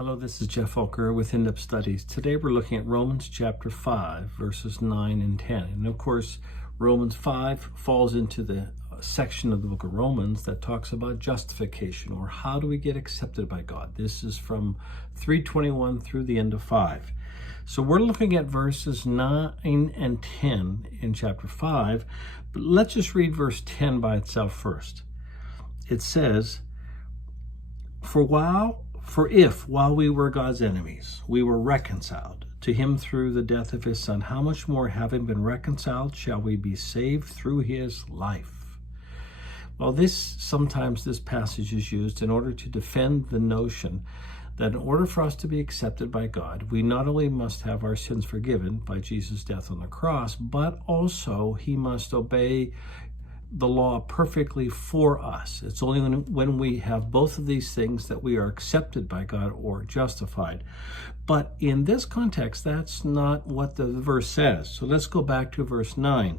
Hello, this is Geoff Volker with In-Depth Studies. Today we're looking at Romans chapter 5, verses 9 and 10. And of course, Romans 5 falls into the section of the book of Romans that talks about justification, or how do we get accepted by God. This is from 3:21 through the end of 5. So we're looking at verses 9 and 10 in chapter 5, but let's just read verse 10 by itself first. It says, For if, while we were God's enemies, we were reconciled to him through the death of his Son, how much more, having been reconciled, shall we be saved through his life? Well, sometimes this passage is used in order to defend the notion that in order for us to be accepted by God, we not only must have our sins forgiven by Jesus' death on the cross, but also he must obey the law perfectly for us. It's only when we have both of these things that we are accepted by God or justified. But in this context, that's not what the verse says. So let's go back to verse 9,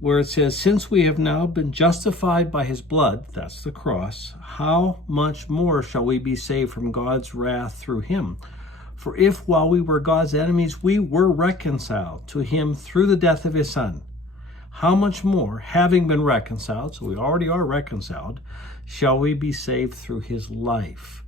where it says, since we have now been justified by his blood, that's the cross, how much more shall we be saved from God's wrath through him? For if while we were God's enemies, we were reconciled to him through the death of his Son, how much more, having been reconciled, so we already are reconciled, shall we be saved through his life?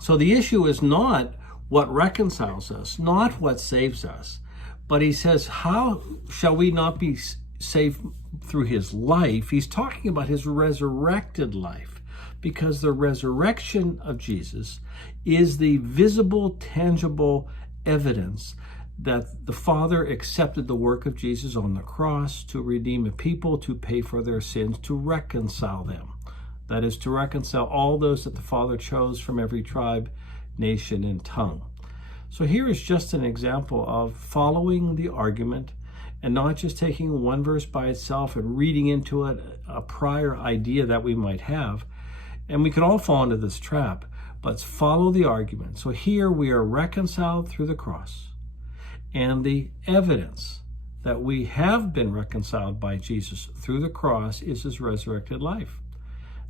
So the issue is not what reconciles us, not what saves us, but he says, how shall we not be saved through his life? He's talking about his resurrected life, because the resurrection of Jesus is the visible, tangible evidence that the Father accepted the work of Jesus on the cross to redeem a people, to pay for their sins, to reconcile them. That is, to reconcile all those that the Father chose from every tribe, nation, and tongue. So here is just an example of following the argument and not just taking one verse by itself and reading into it a prior idea that we might have. And we can all fall into this trap, but follow the argument. So here we are reconciled through the cross. And the evidence that we have been reconciled by Jesus through the cross is his resurrected life.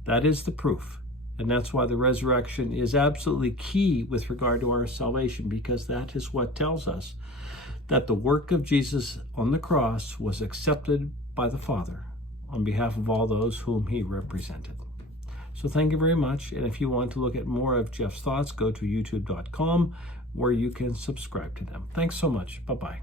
That is the proof. And that's why the resurrection is absolutely key with regard to our salvation, because that is what tells us that the work of Jesus on the cross was accepted by the Father on behalf of all those whom he represented. So thank you very much. And if you want to look at more of Geoff's thoughts, go to youtube.com, where you can subscribe to them. Thanks so much. Bye-bye.